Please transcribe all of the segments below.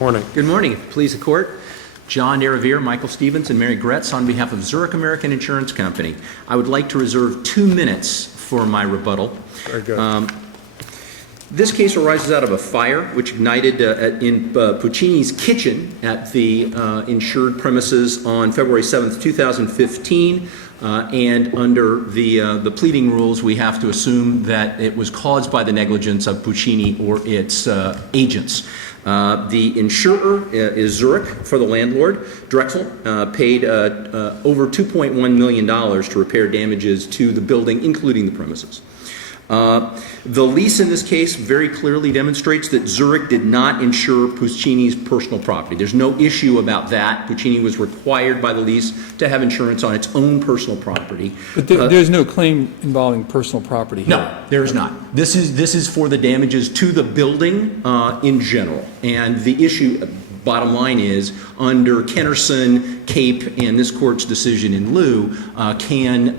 Morning. Good morning. Please the court. John Derevere, Michael Stevens, and Mary Gretz on behalf of Zurich American Insurance Company. I would like to reserve 2 minutes for my rebuttal. Very good. This case arises out of a fire which ignited in Puccini's kitchen at the insured premises on February 7th, 2015. And under the pleading rules, we have to assume that it was caused by the negligence of Puccini or its agents. The insurer is Zurich for the landlord. Drexel paid over $2.1 million to repair damages to the building, including the premises. The lease in this case very clearly demonstrates that Zurich did not insure Puccini's personal property. There's no issue about that. Puccini was required by the lease to have insurance on its own personal property. But there's no claim involving personal property here. No, there is not. This is for the damages to the building in general. And the issue, bottom line is, under Kennerson, Cape, and this court's decision in lieu, can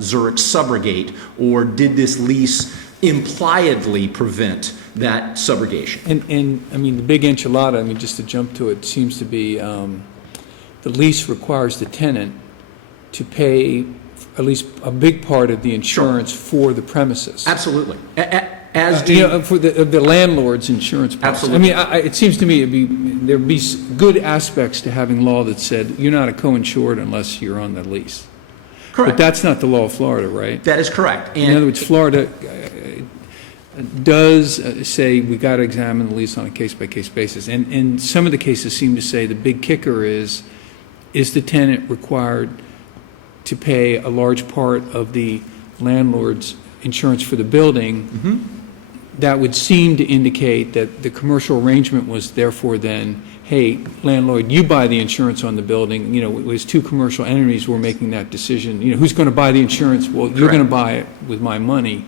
Zurich subrogate, or did this lease impliedly prevent that subrogation? And I mean, the big enchilada, I mean, just to jump to it, seems to be the lease requires the tenant to pay at least a big part of the insurance for the premises. Absolutely. As do for the landlord's insurance policy. Absolutely. I mean, it seems to me there'd be good aspects to having law that said you're not a co-insured unless you're on the lease. Correct. But that's not the law of Florida, right? That is correct. In other words, Florida does say we got to examine the lease on a case-by-case basis. And some of the cases seem to say the big kicker is the tenant required to pay a large part of the landlord's insurance for the building? Mm-hmm. That would seem to indicate that the commercial arrangement was therefore then, hey, landlord, you buy the insurance on the building. You know, it was two commercial entities were making that decision. You know, who's going to buy the insurance? Well, you're going to buy it with my money.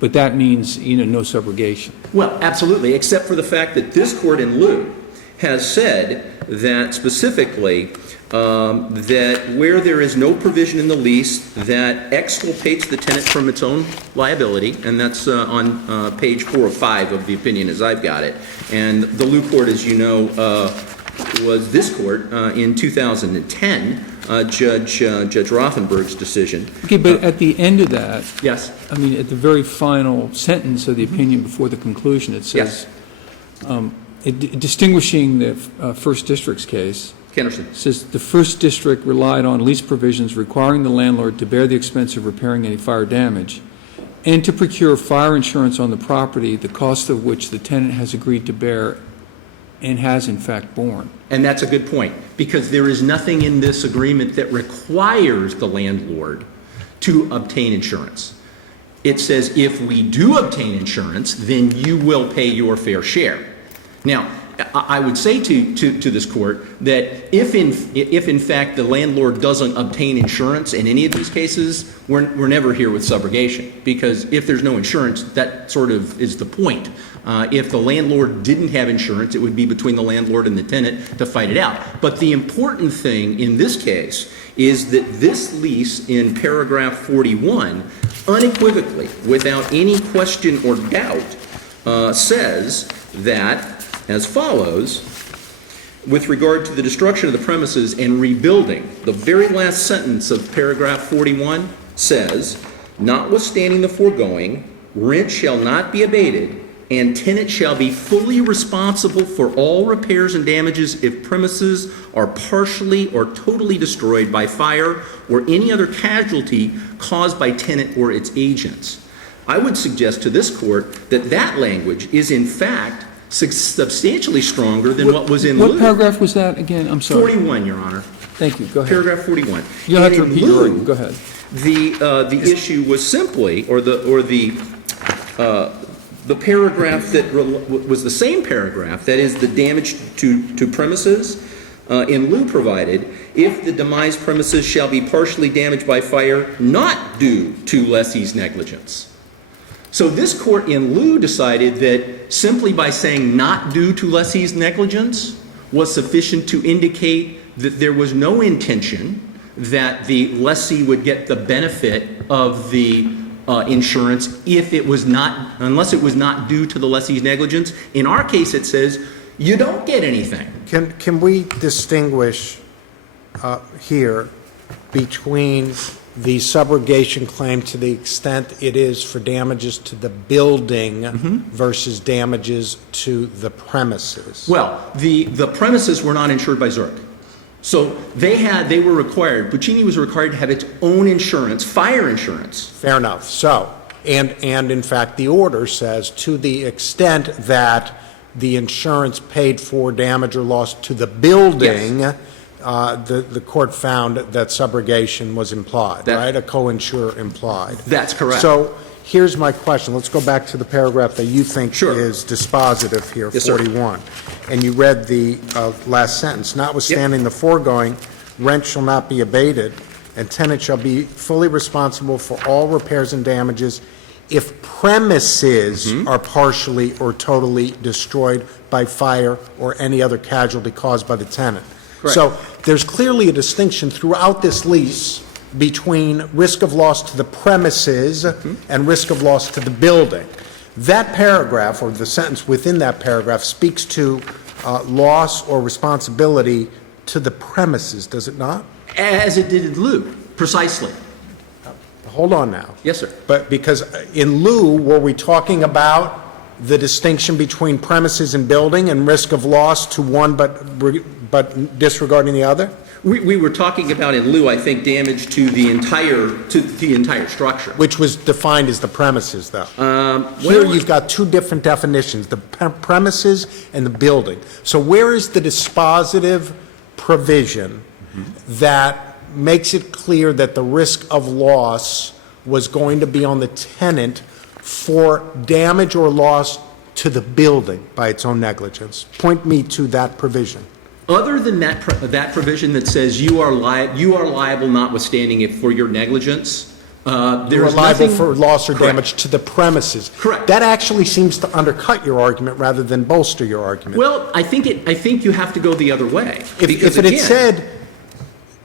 But that means, no subrogation. Well, absolutely, except for the fact that this court in lieu has said that specifically that where there is no provision in the lease that exculpates the tenant from its own liability, and that's on page 4 of 5 of the opinion as I've got it. And the lieu court, as you know, was this court in 2010, Judge Rothenberg's decision. Okay, but at the end of that, yes, I mean, at the very final sentence of the opinion before the conclusion, it says, distinguishing the First District's case, Kennerson says the First District relied on lease provisions requiring the landlord to bear the expense of repairing any fire damage and to procure fire insurance on the property, the cost of which the tenant has agreed to bear and has in fact borne. And that's a good point, because there is nothing in this agreement that requires the landlord to obtain insurance. It says if we do obtain insurance, then you will pay your fair share. Now, I would say to this court that if in fact the landlord doesn't obtain insurance in any of these cases, we're never here with subrogation, because if there's no insurance, that sort of is the point. If the landlord didn't have insurance, it would be between the landlord and the tenant to fight it out. But the important thing in this case is that this lease in paragraph 41 unequivocally, without any question or doubt, says that as follows: with regard to the destruction of the premises and rebuilding, the very last sentence of paragraph 41 says, notwithstanding the foregoing, rent shall not be abated, and tenant shall be fully responsible for all repairs and damages if premises are partially or totally destroyed by fire or any other casualty caused by tenant or its agents. I would suggest to this court that that language is in fact substantially stronger than what was in lieu. What paragraph was that again? I'm sorry. 41, Your Honor. Thank you. Go ahead. Paragraph 41. You'll have to And in repeat your lieu, argument. Go ahead. The issue was simply, or the paragraph that was the same paragraph, that is the damage to premises, in lieu provided, if the demised premises shall be partially damaged by fire not due to lessee's negligence. So this court in lieu decided that simply by saying not due to lessee's negligence was sufficient to indicate that there was no intention that the lessee would get the benefit of the insurance if it was not, unless it was not due to the lessee's negligence. In our case, it says you don't get anything. Can we distinguish here between the subrogation claim to the extent it is for damages to the building versus damages to the premises? Well, the premises were not insured by Zurich. So they were required, Puccini was required to have its own insurance, fire insurance. Fair enough. So, and in fact, the order says to the extent that the insurance paid for damage or loss to the building, Yes. The court found that subrogation was implied, right? A co-insure implied. That's correct. So here's my question. Let's go back to the paragraph that you think Sure. is dispositive here, Yes, sir. 41. And you read the last sentence. Notwithstanding the foregoing, rent shall not be abated, and tenant shall be fully responsible for all repairs and damages if premises are partially or totally destroyed by fire or any other casualty caused by the tenant. Correct. So there's clearly a distinction throughout this lease between risk of loss to the premises and risk of loss to the building. That paragraph, or the sentence within that paragraph, speaks to loss or responsibility to the premises, does it not? As it did in lieu, precisely. Hold on now. Yes, sir. But because in lieu, were we talking about the distinction between premises and building and risk of loss to one but disregarding the other? We were talking about in lieu, I think, damage to the entire structure. Which was defined as the premises, though. Here you've got two different definitions, the premises and the building. So where is the dispositive provision that makes it clear that the risk of loss was going to be on the tenant for damage or loss to the building by its own negligence? Point me to that provision. Other than that provision that says you are liable notwithstanding if for your negligence, You are there's liable nothing. for loss or Correct. damage to the premises. Correct. That actually seems to undercut your argument rather than bolster your argument. Well, I think you have to go the other way. If Because it had again, said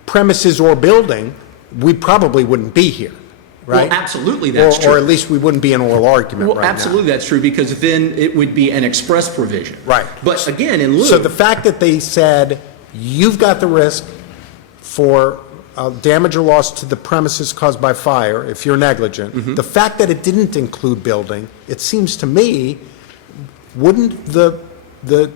premises or building, we probably wouldn't be here, right? well, absolutely that's true. Or at least we wouldn't be in oral argument Well, right now. absolutely that's true because then it would be an express provision. Right. But again, in lieu. So the fact that they said, you've got the risk for damage or loss to the premises caused by fire, if you're negligent, the fact that it didn't include building, it seems to me, wouldn't the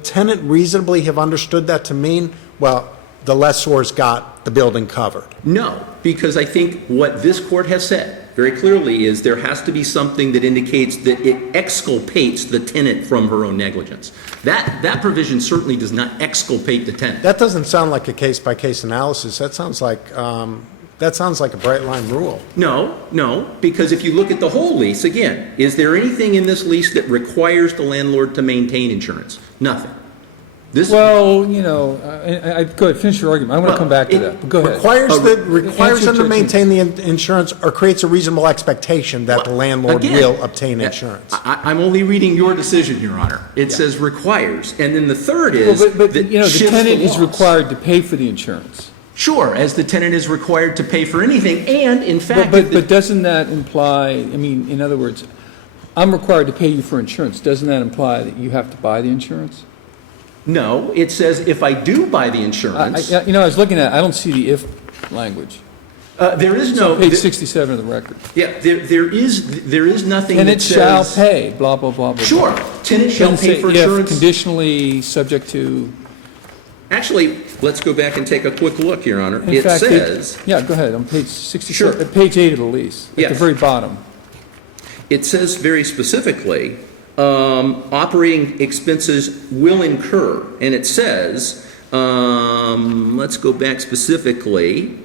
tenant reasonably have understood that to mean, well, the lessor's got the building covered? No, because I think what this court has said very clearly is there has to be something that indicates that it exculpates the tenant from her own negligence. That provision certainly does not exculpate the tenant. That doesn't sound like a case-by-case analysis. That sounds like a bright-line rule. No, because if you look at the whole lease, again, is there anything in this lease that requires the landlord to maintain insurance? Nothing. Well, go ahead, finish your argument. I want to come back to that. Go ahead. Requires Answer them to Judge- maintain the insurance or creates a reasonable expectation that the landlord Again, will obtain insurance. I'm only reading your decision, Your Honor. It says requires, and then the third Well, is but that the shifts tenant is loss. required to pay for the insurance. Sure, as the tenant is required to pay for anything, and in fact, if the- But doesn't that imply, in other words, I'm required to pay you for insurance. Doesn't that imply that you have to buy the insurance? no, it says if I do buy the insurance, I was looking at, I don't see the if language. there is It's no. on page 67 of the record. Yeah, there is nothing that Tenant shall says. pay, blah, blah, blah, blah. Sure, tenant shall Doesn't pay say for if, insurance. conditionally subject to. Actually, let's go back and take a quick look, Your Honor. In It fact, says, yeah, go ahead, on page 67, Sure. page 8 of the lease, at the Yes. very bottom. it says very specifically, operating expenses will incur, and it says, let's go back specifically,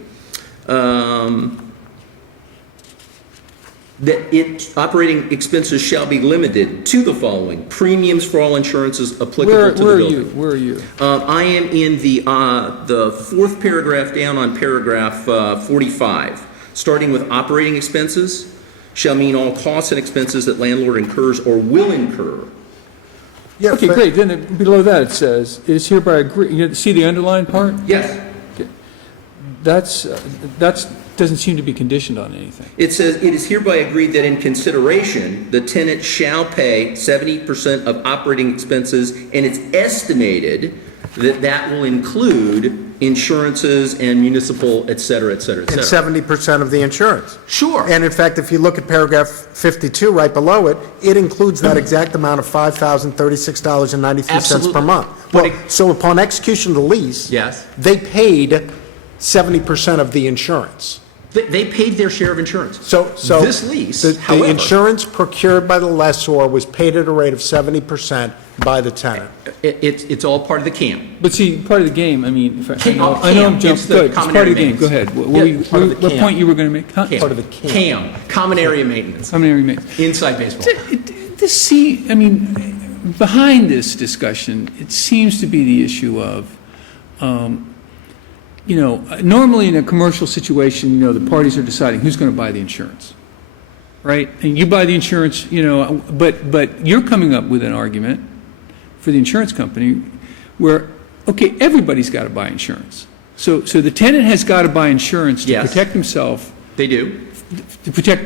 that operating expenses shall be limited to the following: premiums for all insurances applicable Where to the are building. you? Where are you? I am in the fourth paragraph down on paragraph 45, starting with operating expenses shall mean all costs and expenses that landlord incurs or will incur. Yeah, Okay, but- great, then below that it says, it is hereby agreed, see the underlined part? Yes. That's doesn't seem to be conditioned on anything. It says, it is hereby agreed that in consideration, the tenant shall pay 70% of operating expenses, and it's estimated that that will include insurances and municipal, et cetera, et cetera, et And cetera. 70% of the insurance. Sure. And in fact, if you look at paragraph 52, right below it, it includes that exact amount of $5,036.93 per Absolutely. month. But Well, so upon execution of the lease, Yes. they paid 70% of the insurance. They paid their share of insurance. So This lease, the however, insurance procured by the lessor was paid at a rate of 70% by the tenant. it's all part of the CAM. But see, part of the game, I mean, if I Cam, know I'm Cam, jumping, it's the good, it's common part of area the game, go ahead. maintenance. Yeah, part of the What CAM. point you were going to make? Huh? Part of the CAM. CAM, common area maintenance, How many remains? inside baseball. I mean, behind this discussion, it seems to be the issue of, normally in a commercial situation, the parties are deciding who's going to buy the insurance, right? And you buy the insurance, but you're coming up with an argument for the insurance company where, okay, everybody's got to buy insurance. So the tenant has got to buy insurance to Yes. protect himself, They do, to protect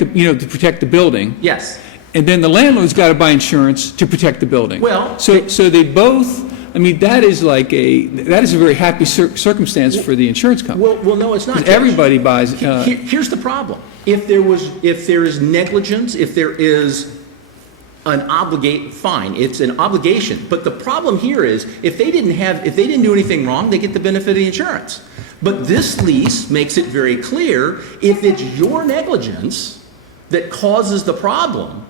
the building. yes. And then the landlord's got to buy insurance to protect the building. Well, So they both, I mean, that is a very happy circumstance for the insurance company. Well, no, it's not. 'Cause Judge. everybody buys, Here's the problem. If there is negligence, if there is fine, it's an obligation. But the problem here is, if they didn't do anything wrong, they get the benefit of the insurance. But this lease makes it very clear, if it's your negligence that causes the problem,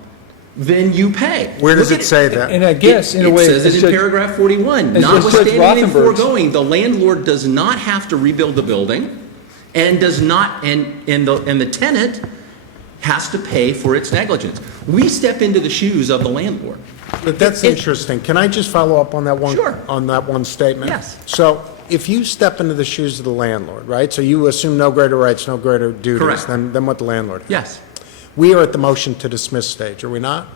then you pay. Where does Look it at say that? and I guess, in a way. It says as it in Judge- paragraph 41. as Judge Notwithstanding the Rothenberg's- foregoing, the landlord does not have to rebuild the building and the tenant has to pay for its negligence. We step into the shoes of the landlord. But that's It- interesting. Can I just follow up on that one? Sure. On that one statement? Yes. So if you step into the shoes of the landlord, right, so you assume no greater rights, no greater duties Correct. than what the landlord has. Yes, We are at the motion to dismiss stage, are we not?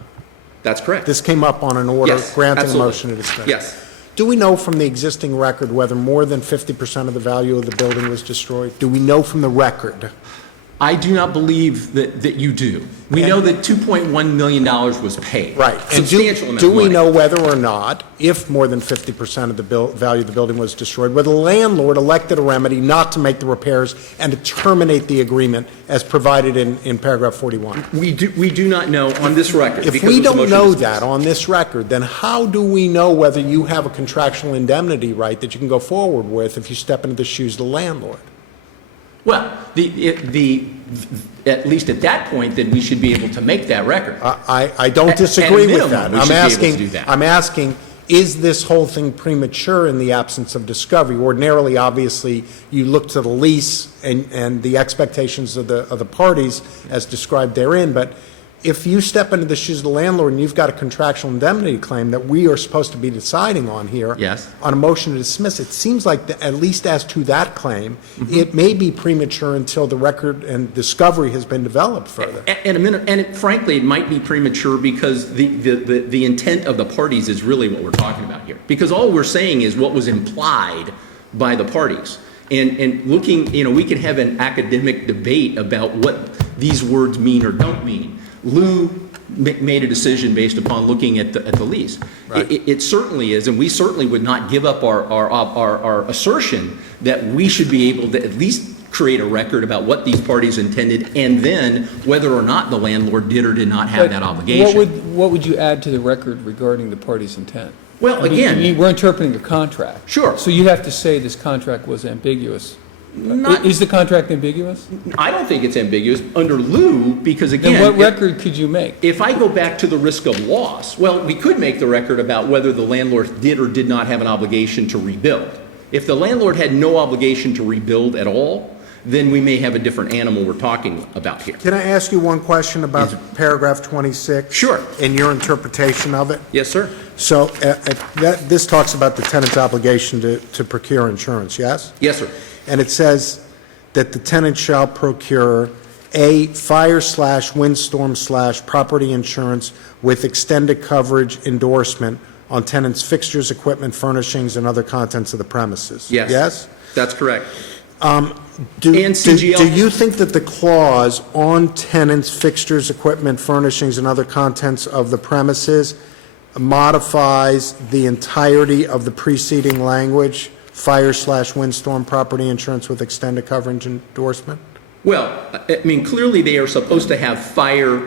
that's correct. This came up on an order Yes, granting a absolutely. motion to dismiss. Yes. Do we know from the existing record whether more than 50% of the value of the building was destroyed? Do we know from the record? I do not believe that you do. We know that $2.1 million was paid. Right. And Substantial amount do of money. we know whether or not, if more than 50% of the value of the building was destroyed, whether the landlord elected a remedy not to make the repairs and to terminate the agreement as provided in paragraph 41? We do not know on this record. If because we it was a don't motion to know dismiss. that on this record, then how do we know whether you have a contractual indemnity right that you can go forward with if you step into the shoes of the landlord? Well, at least at that point, then we should be able to make that record. I don't At a disagree with minimum, that. we should be able to do that. I'm asking, is this whole thing premature in the absence of discovery? Ordinarily, obviously, you look to the lease and the expectations of the parties as described therein, but if you step into the shoes of the landlord and you've got a contractual indemnity claim that we are supposed to be deciding on here. Yes. On a motion to dismiss, it seems like, at least as to that claim, Mm-hmm. it may be premature until the record and discovery has been developed further. Frankly, it might be premature because the intent of the parties is really what we're talking about here. Because all we're saying is what was implied by the parties. And looking, we can have an academic debate about what these words mean or don't mean. Lou made a decision based upon looking at the lease. Right. It certainly is, and we certainly would not give up our assertion that we should be able to at least create a record about what these parties intended, and then whether or not the landlord did or did not have that obligation. What would you add to the record regarding the party's intent? Well, I again, mean, we're interpreting a contract. Sure. So you'd have to say this contract was ambiguous. Not- Is the contract ambiguous? I don't think it's ambiguous under Lou, because again. Then what record could you make? If I go back to the risk of loss, well, we could make the record about whether the landlord did or did not have an obligation to rebuild. If the landlord had no obligation to rebuild at all, then we may have a different animal we're talking about here. Can I ask you one question about paragraph 26? Sure. And your interpretation of it? Yes, sir. So this talks about the tenant's obligation to procure insurance, yes? Yes, sir. And it says that the tenant shall procure a fire/windstorm/property insurance with extended coverage endorsement on tenant's fixtures, equipment, furnishings, and other contents of the premises. Yes. Yes? That's correct. Do CGL. do you think that the clause on tenants, fixtures, equipment, furnishings, and other contents of the premises modifies the entirety of the preceding language, fire/windstorm property insurance with extended coverage endorsement? Well, I mean, clearly they are supposed to have fire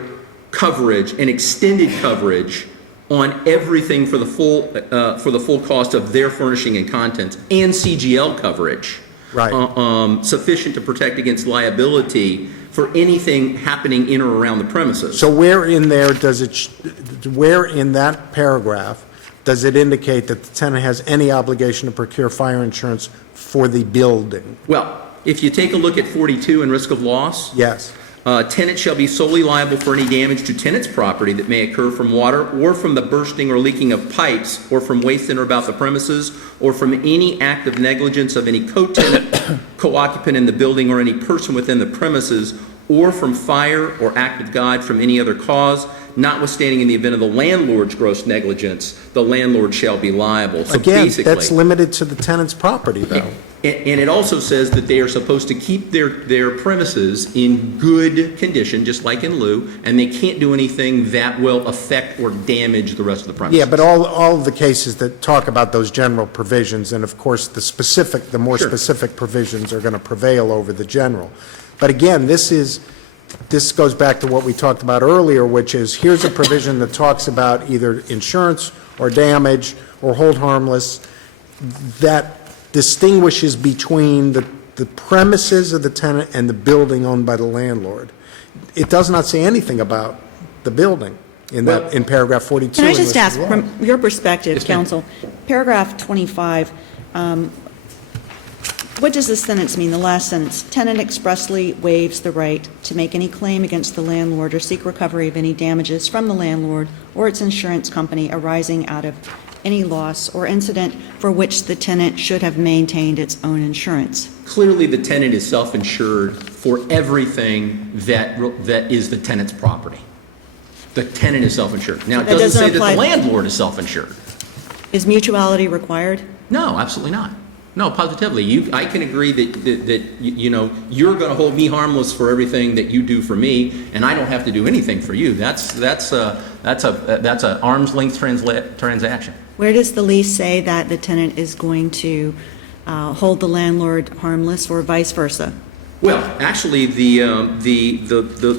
coverage and extended coverage on everything for the full cost of their furnishing and contents, and CGL coverage. Right. Sufficient to protect against liability for anything happening in or around the premises. So where in there where in that paragraph does it indicate that the tenant has any obligation to procure fire insurance for the building? Well, if you take a look at 42 and risk of loss, Yes. tenant shall be solely liable for any damage to tenant's property that may occur from water or from the bursting or leaking of pipes or from waste in or about the premises or from any act of negligence of any co-tenant, co-occupant in the building or any person within the premises or from fire or act of God from any other cause, notwithstanding in the event of the landlord's gross negligence, the landlord shall be liable. So Again, basically, that's limited to the tenant's property, though. and it also says that they are supposed to keep their premises in good condition, just like in lieu, and they can't do anything that will affect or damage the rest of the premises. Yeah, but all of the cases that talk about those general provisions, and of course, the more Sure. specific provisions are going to prevail over the general. But again, this goes back to what we talked about earlier, which is, here's a provision that talks about either insurance or damage or hold harmless, that distinguishes between the premises of the tenant and the building owned by the landlord. It does not say anything about the building in paragraph 42. Can I in just this ask, law. from your perspective, Yes, ma'am. counsel, paragraph 25, what does this sentence mean, the last sentence? Tenant expressly waives the right to make any claim against the landlord or seek recovery of any damages from the landlord or its insurance company arising out of any loss or incident for which the tenant should have maintained its own insurance. Clearly, the tenant is self-insured for everything that is the tenant's property. The tenant is self-insured. Now, it That doesn't doesn't say that apply- the landlord is self-insured. Is mutuality required? No, absolutely not. No, positively. I can agree that you're going to hold me harmless for everything that you do for me, and I don't have to do anything for you. That's a arm's length transaction. Where does the lease say that the tenant is going to hold the landlord harmless or vice versa? Well, actually, the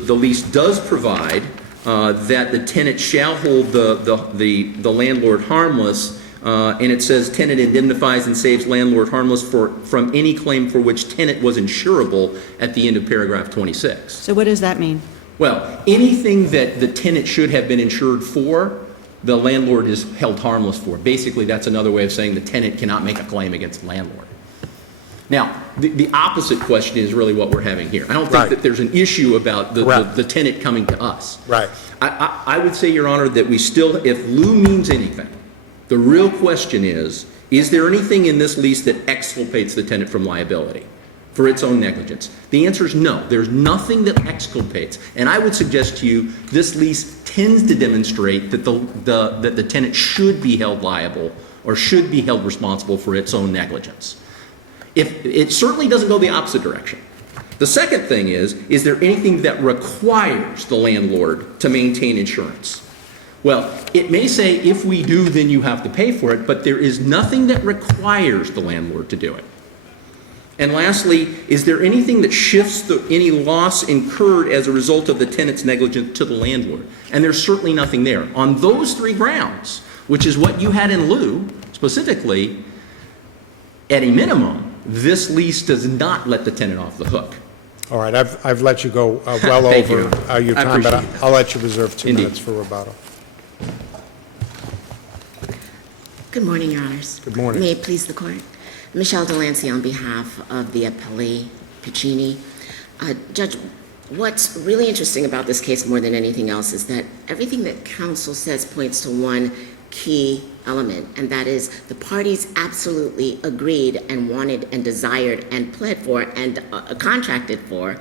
lease does provide that the tenant shall hold the landlord harmless, and it says tenant indemnifies and saves landlord harmless from any claim for which tenant was insurable at the end of paragraph 26. So what does that mean? Well, anything that the tenant should have been insured for, the landlord is held harmless for. Basically, that's another way of saying the tenant cannot make a claim against the landlord. Now, the opposite question is really what we're having here. I don't think Right. that there's an issue about Correct. the tenant coming to us. Right. I would say, Your Honor, that we still, if lieu means anything, the real question is there anything in this lease that exculpates the tenant from liability for its own negligence? The answer is no. There's nothing that exculpates. And I would suggest to you this lease tends to demonstrate that the tenant should be held liable or should be held responsible for its own negligence. If it certainly doesn't go the opposite direction. The second thing is there anything that requires the landlord to maintain insurance? Well, it may say if we do, then you have to pay for it, but there is nothing that requires the landlord to do it. And lastly, is there anything that shifts any loss incurred as a result of the tenant's negligence to the landlord? And there's certainly nothing there. On those three grounds, which is what you had in lieu, specifically, at a minimum, this lease does not let the tenant off the hook. All right, I've let you go well Thank you. over your I time, but appreciate it. I'll let you reserve 2 Indeed. minutes for rebuttal. Good morning, Your Honors. Good morning. May it please the Court. Michelle Delancey on behalf of the appellee, Puccini. Judge, what's really interesting about this case more than anything else is that everything that counsel says points to one key element, and that is the parties absolutely agreed and wanted and desired and pled for and contracted for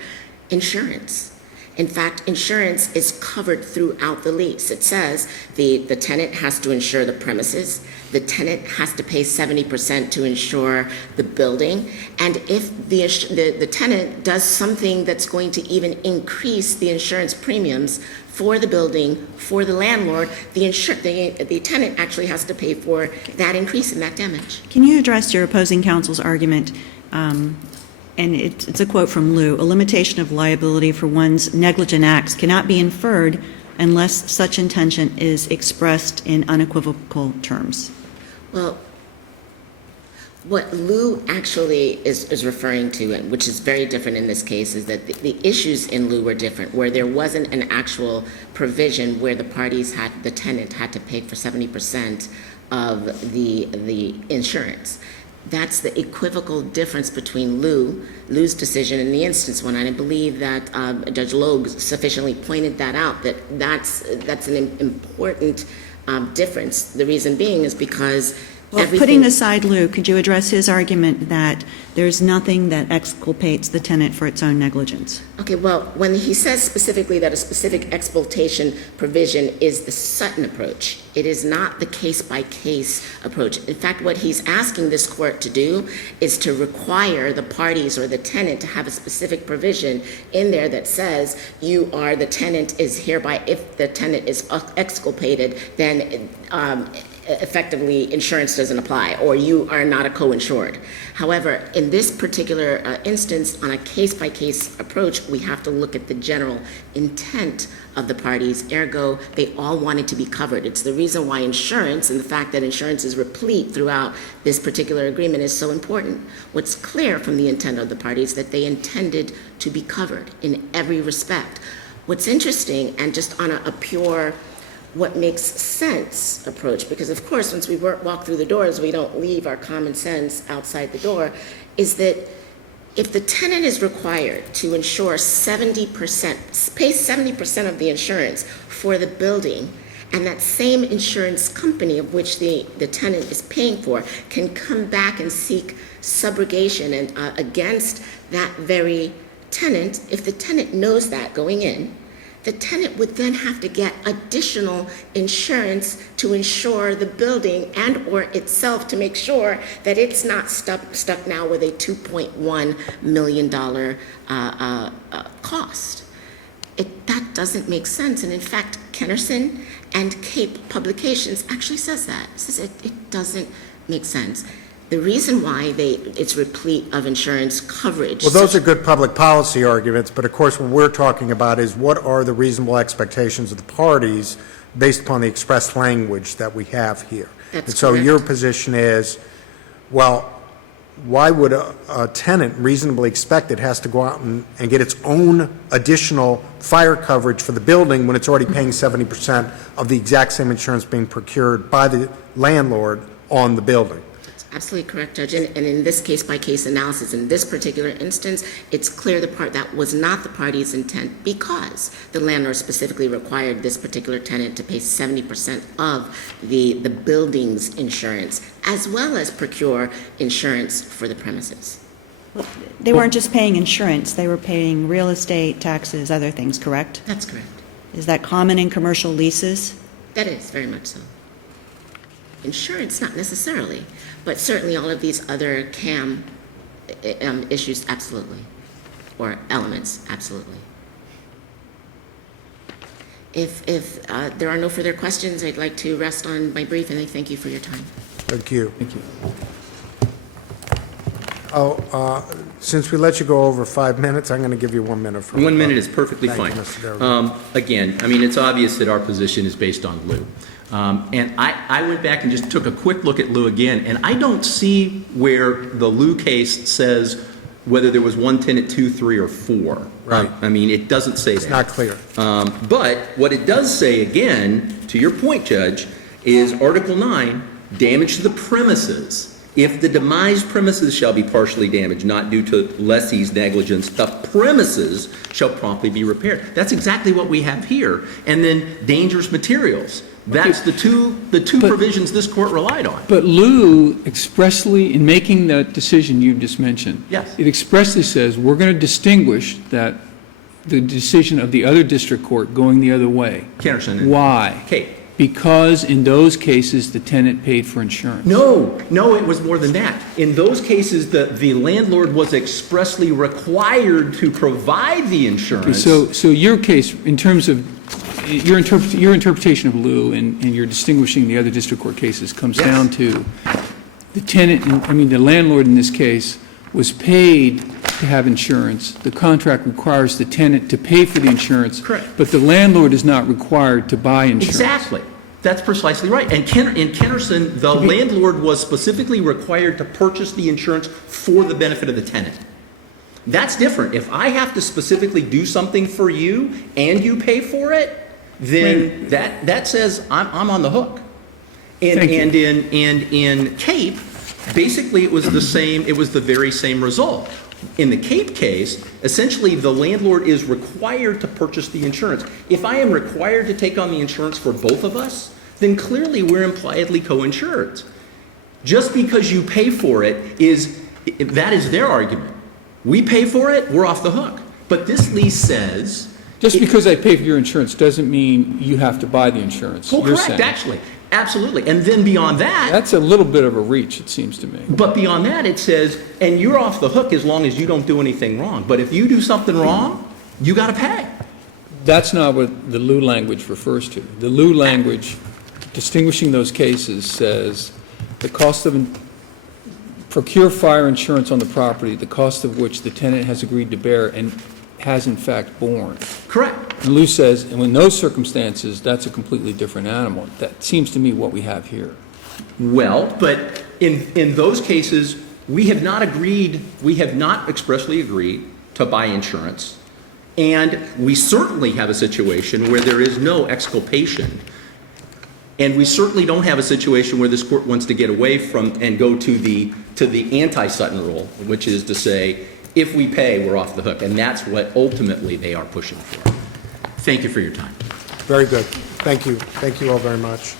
insurance. In fact, insurance is covered throughout the lease. It says the tenant has to insure the premises, the tenant has to pay 70% to insure the building, and if the tenant does something that's going to even increase the insurance premiums for the building, for the landlord, the tenant actually has to pay for that increase in that damage. Can you address your opposing counsel's argument, and it's a quote from Liu, "A limitation of liability for one's negligent acts cannot be inferred unless such intention is expressed in unequivocal terms." Well, what Liu actually is referring to, and which is very different in this case, is that the issues in Liu were different, where there wasn't an actual provision where the tenant had to pay for 70% of the insurance. That's the equivocal difference between Liu's decision and the instance one, and I believe that Judge Logue sufficiently pointed that out, that's an important difference. The reason being is because Well, putting aside Liu, could you address his argument that there's nothing that exculpates the tenant for its own negligence? Okay, well, when he says specifically that a specific exploitation provision is the Sutton approach, it is not the case-by-case approach. In fact, what he's asking this court to do is to require the parties or the tenant to have a specific provision in there that says the tenant is hereby, if the tenant is exculpated, then effectively insurance doesn't apply, or you are not a co-insured. However, in this particular instance, on a case-by-case approach, we have to look at the general intent of the parties. Ergo, they all wanted to be covered. It's the reason why insurance, and the fact that insurance is replete throughout this particular agreement, is so important. What's clear from the intent of the parties that they intended to be covered in every respect. What's interesting, and just on a pure what makes sense approach, because of course once we walk through the doors we don't leave our common sense outside the door, is that if the tenant is required to insure 70%, pay 70% of the insurance for the building, and that same insurance company of which the tenant is paying for can come back and seek subrogation and against that very tenant, if the tenant knows that going in, the tenant would then have to get additional insurance to insure the building and or itself to make sure that it's not stuck now with a $2.1 million cost. That doesn't make sense. And in fact, Kennerson and Cape Publications actually says that. It says it doesn't make sense. The reason why it's replete of insurance coverage. Well, those are good public policy arguments, but of course what we're talking about is what are the reasonable expectations of the parties based upon the express language that we have here. That's and so correct. Your position is, well, why would a tenant reasonably expect it has to go out and get its own additional fire coverage for the building when it's already paying 70% of the exact same insurance being procured by the landlord on the building? Absolutely correct, Judge. And in this case-by-case analysis, in this particular instance, it's clear that was not the party's intent because the landlord specifically required this particular tenant to pay 70% of the building's insurance, as well as procure insurance for the premises. They weren't just paying insurance, they were paying real estate, taxes, other things, correct? That's correct. Is that common in commercial leases? That is, very much so. Insurance, not necessarily, but certainly all of these other CAM issues, absolutely, or elements, absolutely. If there are no further questions, I'd like to rest on my brief, and I thank you for your time. Thank you. Thank you. Since we let you go over 5 minutes, I'm going to give you 1 minute. For 1 minute is perfectly Thank you, fine. Mr. Darrow. Again, I mean, it's obvious that our position is based on Liu. And I went back and just took a quick look at Liu again, and I don't see where the Liu case says whether there was 1 tenant, 2, 3, or 4. Right. I mean, it doesn't say It's that. not clear. But what it does say, again, to your point, Judge, is Article 9, damage to the premises. If the demised premises shall be partially damaged, not due to lessee's negligence, the premises shall promptly be repaired. That's exactly what we have here. And then dangerous materials. That's the two provisions this court relied on. But Liu expressly, in making that decision you just mentioned, Yes. it expressly says we're going to distinguish that the decision of the other district court going the other way. Kennerson. Why? Okay. Because in those cases, the tenant paid for insurance. No, it was more than that. In those cases, the landlord was expressly required to provide the insurance. So your case, in terms of your interpretation of Lou and you're distinguishing the other district court cases, comes Yes. down to the tenant, the landlord in this case was paid to have insurance. The contract requires the tenant to pay for the insurance. Correct. But the landlord is not required to buy insurance. Exactly. That's precisely right. And in Kennerson, the landlord was specifically required to purchase the insurance for the benefit of the tenant. That's different. If I have to specifically do something for you and you pay for it, then that says I'm on the hook. And Thank you. in Cape, basically it was the very same result. In the Cape case, essentially the landlord is required to purchase the insurance. If I am required to take on the insurance for both of us, then clearly we're impliedly co-insured. Just because you pay for it that is their argument. We pay for it, we're off the hook. But this lease says... Just because I pay for your insurance doesn't mean you have to buy the insurance. Well, you're correct, saying. actually. Absolutely. And then beyond that... That's a little bit of a reach, it seems to me. But beyond that, it says, and you're off the hook as long as you don't do anything wrong. But if you do something wrong, you got to pay. That's not what the Lou language refers to. The Lou language, distinguishing those cases, says the cost of procure fire insurance on the property, the cost of which the tenant has agreed to bear and has in fact borne. Correct. And Lou says, and in those circumstances, that's a completely different animal. That seems to me what we have here. Well, but in those cases, we have not expressly agreed to buy insurance. And we certainly have a situation where there is no exculpation. And we certainly don't have a situation where this court wants to get away from and go to the anti-Sutton rule, which is to say, if we pay, we're off the hook. And that's what ultimately they are pushing for. Thank you for your time. Very good. Thank you. Thank you all very much.